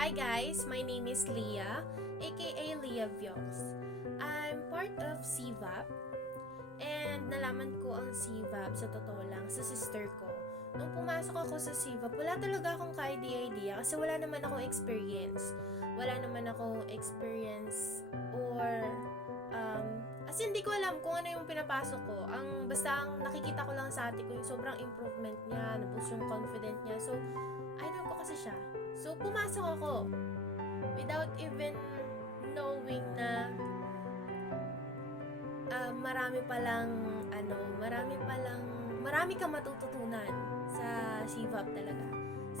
Hi guys, my name is Leah, aka Leah Vlogs. I'm part of CVAP and nalaman ko ang CVAP sa totoo lang sa sister ko. Nung pumasok ako sa CVAP, wala talaga akong ka-idea kasi wala naman akong experience. Wala naman akong experience or as in, hindi ko alam kung ano yung pinapasok ko. Basta ang nakikita ko lang sa ate ko yung sobrang improvement niya, naboost yung confident niya. So, idol ko kasi siya. So, pumasok ako without even knowing na marami kang matututunan sa CVAP talaga.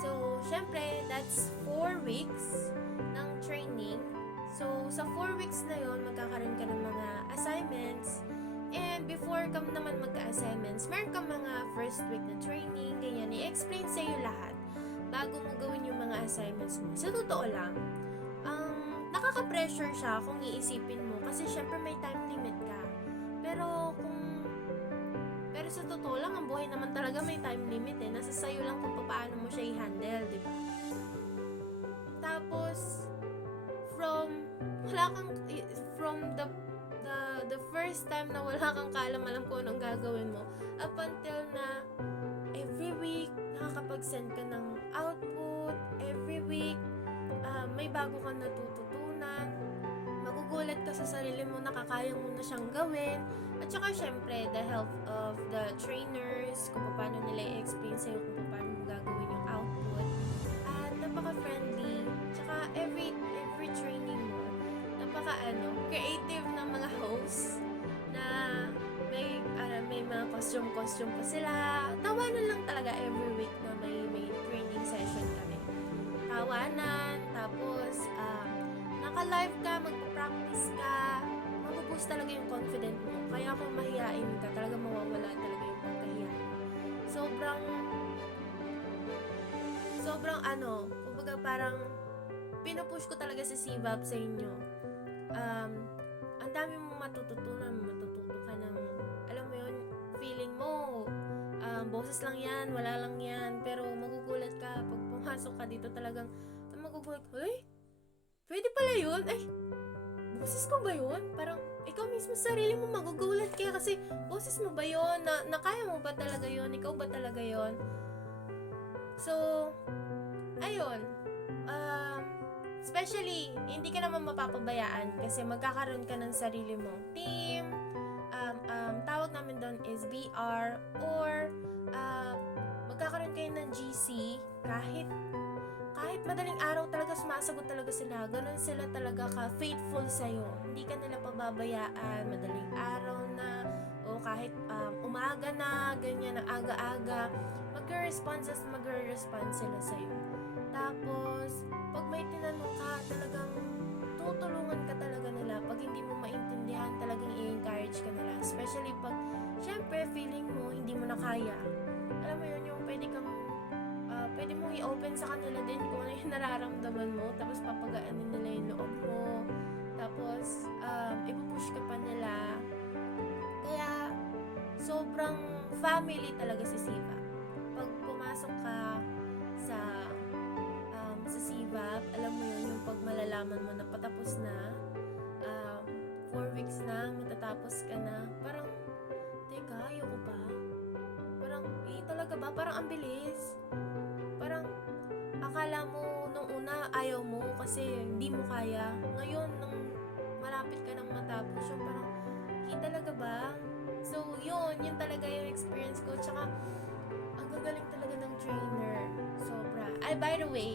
So, syempre, that's 4 weeks ng training. So, sa 4 weeks na yon magkakaroon ka ng mga assignments. And before ka naman magka-assignments, meron kang mga first week na training, ganyan, i-explain sa'yo lahat bago mo gawin yung mga assignments mo. Sa totoo lang, nakaka-pressure siya kung iisipin mo kasi syempre may time limit ka. Pero sa totoo lang, ang buhay naman talaga may time limit eh. Nasa sayo lang kung paano mo siya i-handle, di ba? Tapos, from the first time na wala kang kaalam-alam kung anong gagawin mo, up until na every week, nakakapag-send ka ng output, every week, may bago kang natututunan, magugulat ka sa sarili mo, nakakaya mo na siyang gawin, at saka syempre, the help of the trainers, kung paano nila i-explain sa'yo kung paano mo gagawin yung output, at napaka-friendly, tsaka every training mo, creative ng mga hosts, na may mga costume pa sila. Tawanan lang talaga every week na may training session kami. Tawanan, tapos naka-live ka, magpa-practice ka, mabuboost talaga yung confident mo. Kaya kung mahihain ka, talaga mawawala talaga yung pagkahiya. Sobrang kumbaga parang pinupush ko talaga sa CVAP sa inyo. Ang dami mong matututunan, matututo ka ng, alam mo yun, feeling mo, boses lang yan, wala lang yan, pero magugulat ka, pag pumasok ka dito talagang, magugulat, ay, pwede pala yun, ay, boses ko ba yun? Parang, ikaw mismo sa sarili mo magugulat ka kasi, boses mo ba yun? Na kaya mo ba talaga yun? Ikaw ba talaga yun? So, ayun, especially, hindi ka naman mapapabayaan kasi magkakaroon ka ng sarili mong team. Tawag namin doon is VR or magkakaroon kayo ng GC kahit madaling araw talaga sumasagot talaga sila. Ganun sila talaga ka-faithful sa'yo. Hindi ka nila pababayaan, madaling araw na o kahit umaga na, ganyan, ng aga-aga. Magre-respond sila sa'yo. Tapos, pag may tinanong ka, talagang tutulungan ka talaga nila. Pag hindi mo maintindihan, talagang i-encourage ka nila. Especially pag, syempre, feeling mo, hindi mo na kaya. Alam mo yun, yung pwede mong i-open sa kanila din kung ano yung nararamdaman mo. Tapos, papagaanin nila yung loob mo. Tapos, ipupush ka pa nila. Kaya, sobrang family talaga si Siva. Pag pumasok ka sa CVAP, alam mo yun, yung pag malalaman mo na patapos na, 4 weeks na, matatapos ka na, parang, teka, ayoko pa. Parang, talaga ba? Parang ang bilis. Parang, akala mo nung una, ayaw mo kasi hindi mo kaya. Ngayon, nung malapit ka nang matapos, yung parang, talaga ba? So, yun talaga yung experience ko. Tsaka, ang gagaling talaga ng trainer. Sobra. Ay, by the way,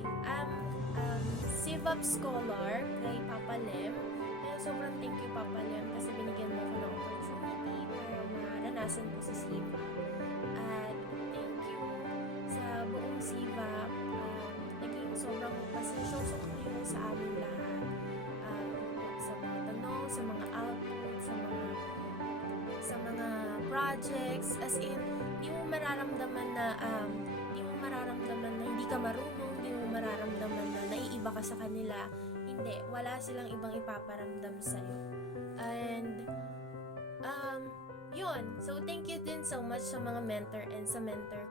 CVAP Scholar kay Papa Lem. Kaya sobrang thank you, Papa Lem, kasi binigyan mo ako ng opportunity para maranasan ko si CVAP. At thank you sa buong CVAP. Naging sobrang pasensyoso kayo sa amin lahat. Sa mga tanong, sa mga output, sa mga projects, as in, hindi mo mararamdaman na hindi ka marunong, hindi mo mararamdaman na naiiba ka sa kanila. Hindi, wala silang ibang ipaparamdam sa'yo. And, yun. So, thank you din so much sa mga mentor and sa mentor